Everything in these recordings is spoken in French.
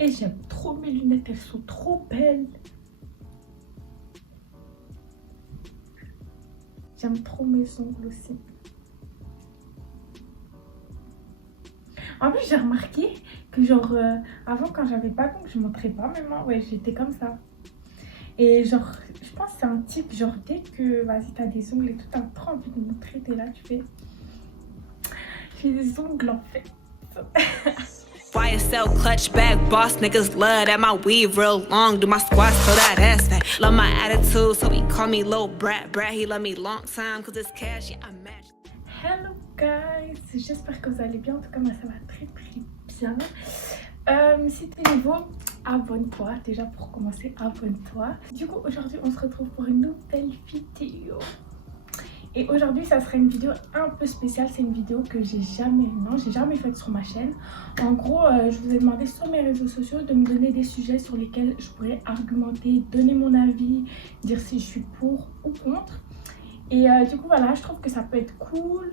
Et j'aime trop mes lunettes, elles sont trop belles. J'aime trop mes ongles aussi. En plus, j'ai remarqué que genre, avant quand j'avais pas d'ongles, je montrais pas mes mains. Ouais, j'étais comme ça. Et genre, je pense que c'est un type, genre dès que, vas-y, t'as des ongles et tout, t'as trop envie de montrer, t'es là, tu fais... J'ai des ongles en fait. YSL clutch bag, boss niggas love that my weave real long. Do my squats so that ass fat. Love my attitude, so he call me little brat. Brat, he love me long time, cause it's cash, yeah, I match. Hello guys, j'espère que vous allez bien. En tout cas, moi ça va très bien. Si t'es nouveau, abonne-toi. Déjà pour commencer, abonne-toi. Du coup, aujourd'hui, on se retrouve pour une nouvelle vidéo. Et aujourd'hui, ça sera une vidéo un peu spéciale. C'est une vidéo que j'ai jamais faite sur ma chaîne. En gros, je vous ai demandé sur mes réseaux sociaux de me donner des sujets sur lesquels je pourrais argumenter, donner mon avis, dire si je suis pour ou contre. Et du coup, voilà, je trouve que ça peut être cool,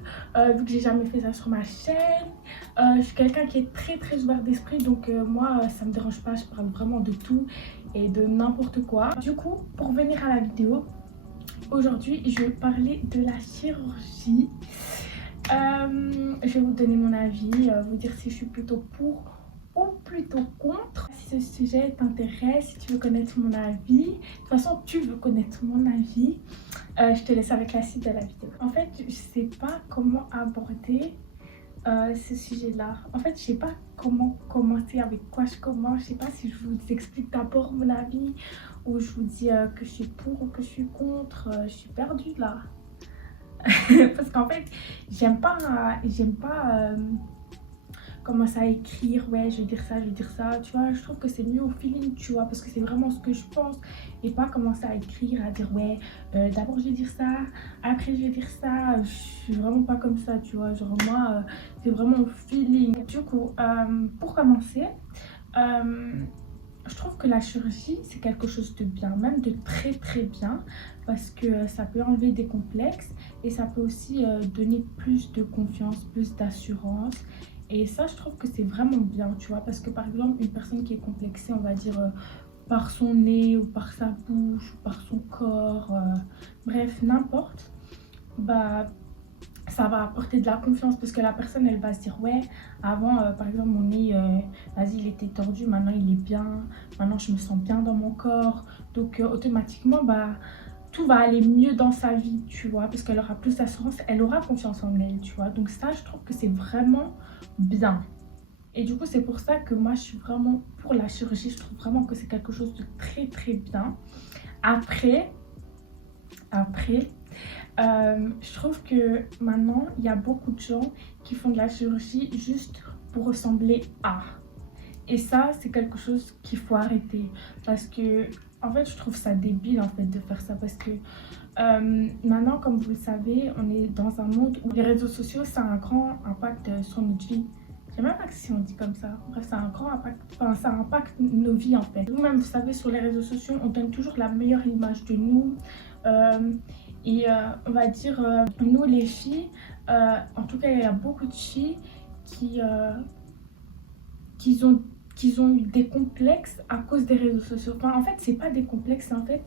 vu que j'ai jamais fait ça sur ma chaîne. Je suis quelqu'un qui est très ouvert d'esprit, donc moi, ça me dérange pas, je parle vraiment de tout et de n'importe quoi. Du coup, pour venir à la vidéo, aujourd'hui, je vais parler de la chirurgie. Je vais vous donner mon avis, vous dire si je suis plutôt pour ou plutôt contre. Si ce sujet t'intéresse, si tu veux connaître mon avis, de toute façon tu veux connaître mon avis, je te laisse avec la suite de la vidéo. En fait, je sais pas comment aborder ce sujet-là. En fait, je sais pas comment commencer, avec quoi je commence. Je sais pas si je vous explique d'abord mon avis ou je vous dis que je suis pour ou que je suis contre. Je suis perdue là. Parce qu'en fait, j'aime pas commencer à écrire, ouais, je vais dire ça, tu vois. Je trouve que c'est mieux au feeling, tu vois, parce que c'est vraiment ce que je pense et pas commencer à écrire, à dire, ouais, d'abord je vais dire ça, après je vais dire ça. Je suis vraiment pas comme ça, tu vois. Genre, moi, c'est vraiment au feeling. Du coup, pour commencer, je trouve que la chirurgie, c'est quelque chose de bien, même de très bien, parce que ça peut enlever des complexes et ça peut aussi donner plus de confiance, plus d'assurance. Et ça, je trouve que c'est vraiment bien, tu vois, parce que par exemple, une personne qui est complexée, on va dire, par son nez ou par sa bouche ou par son corps, bref, n'importe, bah, ça va apporter de la confiance parce que la personne, elle va se dire, ouais, avant, par exemple, mon nez, vas-y, il était tordu, maintenant il est bien, maintenant je me sens bien dans mon corps. Donc, automatiquement, bah, tout va aller mieux dans sa vie, tu vois, parce qu'elle aura plus d'assurance, elle aura confiance en elle, tu vois. Donc ça, je trouve que c'est vraiment bien. Et du coup, c'est pour ça que moi, je suis vraiment pour la chirurgie. Je trouve vraiment que c'est quelque chose de très bien. Après, je trouve que maintenant, il y a beaucoup de gens qui font de la chirurgie juste pour ressembler à. Et ça, c'est quelque chose qu'il faut arrêter. Parce que, en fait, je trouve ça débile, en fait, de faire ça. Parce que maintenant, comme vous le savez, on est dans un monde où les réseaux sociaux, ça a un grand impact sur notre vie. Je sais même pas si on dit comme ça. Bref, ça a un grand impact. Enfin, ça impacte nos vies, en fait. Vous-même, vous savez, sur les réseaux sociaux, on donne toujours la meilleure image de nous. On va dire, nous, les filles, en tout cas, il y a beaucoup de filles qui ont eu des complexes à cause des réseaux sociaux. Enfin, en fait, c'est pas des complexes, en fait.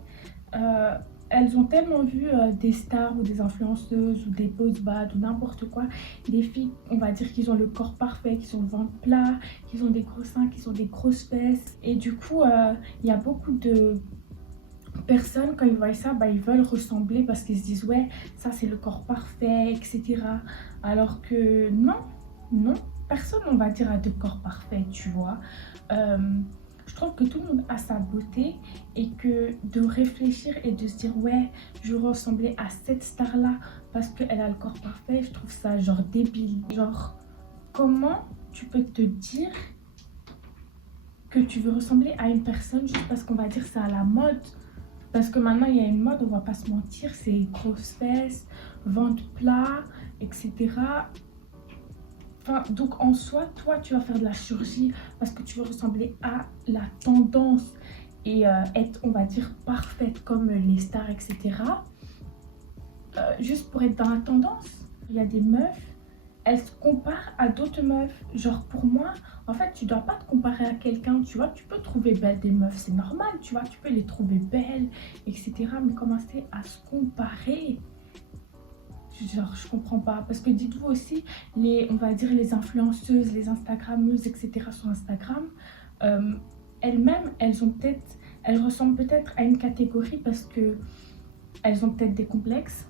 Elles ont tellement vu des stars ou des influenceuses ou des pose bad ou n'importe quoi. Des filles, on va dire qu'ils ont le corps parfait, qu'ils ont le ventre plat, qu'ils ont des gros seins, qu'ils ont des grosses fesses. Et du coup, il y a beaucoup de personnes, quand ils voient ça, bah, ils veulent ressembler parce qu'ils se disent, ouais, ça c'est le corps parfait, etc. Alors que non. Personne, on va dire, a de corps parfait, tu vois. Je trouve que tout le monde a sa beauté et que de réfléchir et de se dire, ouais, je veux ressembler à cette star-là parce qu'elle a le corps parfait, je trouve ça genre débile. Genre, comment tu peux te dire que tu veux ressembler à une personne juste parce qu'on va dire c'est à la mode? Parce que maintenant, il y a une mode, on va pas se mentir, c'est grosses fesses, ventre plat, etc. Enfin, donc en soi, toi, tu vas faire de la chirurgie parce que tu veux ressembler à la tendance et être, on va dire, parfaite comme les stars, etc. Juste pour être dans la tendance. Il y a des meufs, elle se compare à d'autres meufs. Genre pour moi, en fait, tu dois pas te comparer à quelqu'un, tu vois. Tu peux trouver belles des meufs, c'est normal, tu vois. Tu peux les trouver belles, etc. Mais commencer à se comparer, genre je comprends pas. Parce que dites-vous aussi, on va dire les influenceuses, les instagrammeuses, etc. sur Instagram, elles-mêmes, elles ressemblent peut-être à une catégorie parce que elles ont peut-être des complexes.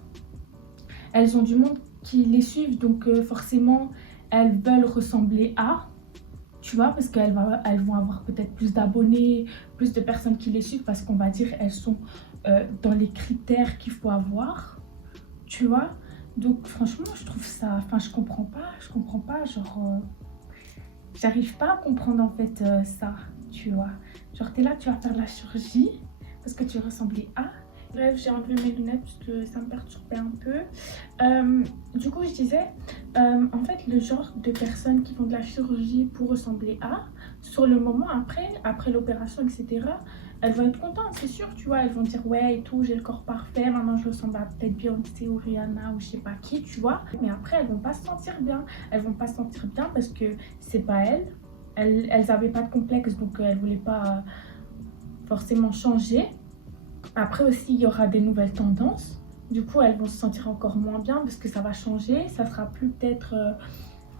Elles ont du monde qui les suivent, donc forcément, elles veulent ressembler à, tu vois, parce qu'elles vont avoir peut-être plus d'abonnés, plus de personnes qui les suivent, parce qu'on va dire elles sont dans les critères qu'il faut avoir, tu vois. Donc franchement, je trouve ça, enfin je comprends pas, genre, j'arrive pas à comprendre en fait ça, tu vois. Genre t'es là, tu vas faire la chirurgie, parce que tu ressemblais à. Bref, j'ai enlevé mes lunettes parce que ça me perturbait un peu. Du coup, je disais, en fait, le genre de personnes qui font de la chirurgie pour ressembler à, sur le moment après l'opération, etc., elles vont être contentes, c'est sûr, tu vois. Elles vont dire, ouais, et tout, j'ai le corps parfait, maintenant je ressemble à peut-être Beyoncé ou Rihanna ou je sais pas qui, tu vois. Mais après, elles vont pas se sentir bien. Elles vont pas se sentir bien parce que c'est pas elles. Elles avaient pas de complexe, donc elles voulaient pas forcément changer. Après aussi, il y aura des nouvelles tendances. Du coup, elles vont se sentir encore moins bien parce que ça va changer. Ça sera plus peut-être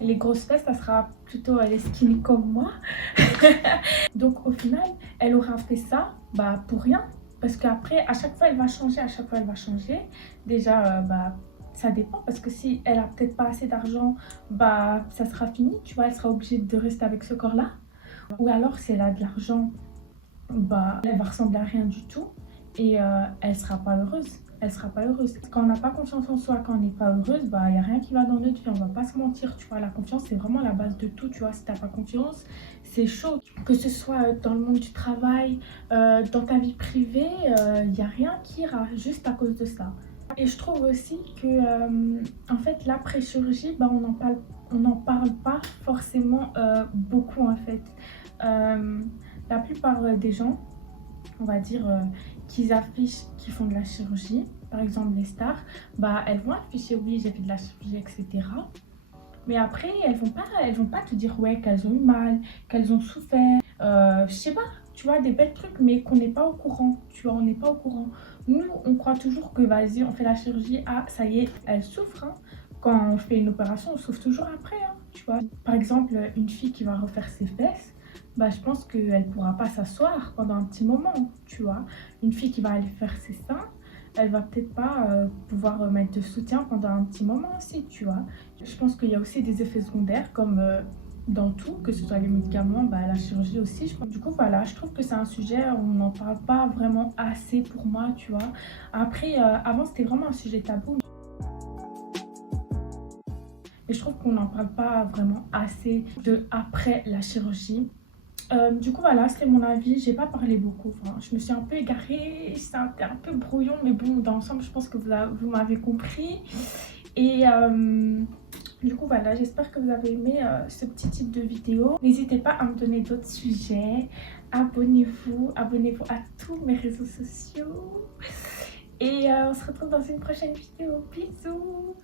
les grosses fesses, ça sera plutôt les skinny comme moi. Donc au final, elle aura fait ça pour rien. Parce qu'après, à chaque fois, elle va changer. Déjà, ça dépend parce que si elle a peut-être pas assez d'argent, ça sera fini. Tu vois, elle sera obligée de rester avec ce corps-là. Ou alors, si elle a de l'argent, elle va ressembler à rien du tout. Et elle sera pas heureuse. Quand on n'a pas confiance en soi, quand on n'est pas heureuse, il n'y a rien qui va dans notre vie, on va pas se mentir, tu vois. La confiance, c'est vraiment la base de tout, tu vois. Si t'as pas confiance, c'est chaud. Que ce soit dans le monde du travail, dans ta vie privée, il n'y a rien qui ira juste à cause de ça. Et je trouve aussi que, en fait, l'après-chirurgie, on n'en parle pas forcément beaucoup, en fait. La plupart des gens, on va dire, qu'ils affichent qu'ils font de la chirurgie, par exemple les stars, elles vont afficher oui j'ai fait de la chirurgie, etc. Mais après elles vont pas te dire ouais qu'elles ont eu mal, qu'elles ont souffert, je sais pas, tu vois, des belles trucs mais qu'on n'est pas au courant, tu vois, on n'est pas au courant. Nous on croit toujours que vas-y on fait la chirurgie, ah ça y est, elle souffre, hein. Quand on fait une opération on souffre toujours après, hein, tu vois. Par exemple une fille qui va refaire ses fesses, je pense qu'elle ne pourra pas s'asseoir pendant un petit moment, tu vois. Une fille qui va aller faire ses seins, elle va peut-être pas pouvoir mettre de soutien pendant un petit moment aussi, tu vois. Je pense qu'il y a aussi des effets secondaires comme dans tout, que ce soit les médicaments, la chirurgie aussi. Du coup, voilà, je trouve que c'est un sujet où on n'en parle pas vraiment assez pour moi, tu vois. Après, avant, c'était vraiment un sujet tabou. Et je trouve qu'on n'en parle pas vraiment assez de après la chirurgie. Du coup voilà, c'était mon avis, j'ai pas parlé beaucoup, enfin, je me suis un peu égarée, c'était un peu brouillon, mais bon, dans l'ensemble je pense que vous m'avez compris. Et du coup voilà, j'espère que vous avez aimé ce petit type de vidéo. N'hésitez pas à me donner d'autres sujets, abonnez-vous à tous mes réseaux sociaux. Et on se retrouve dans une prochaine vidéo, bisous.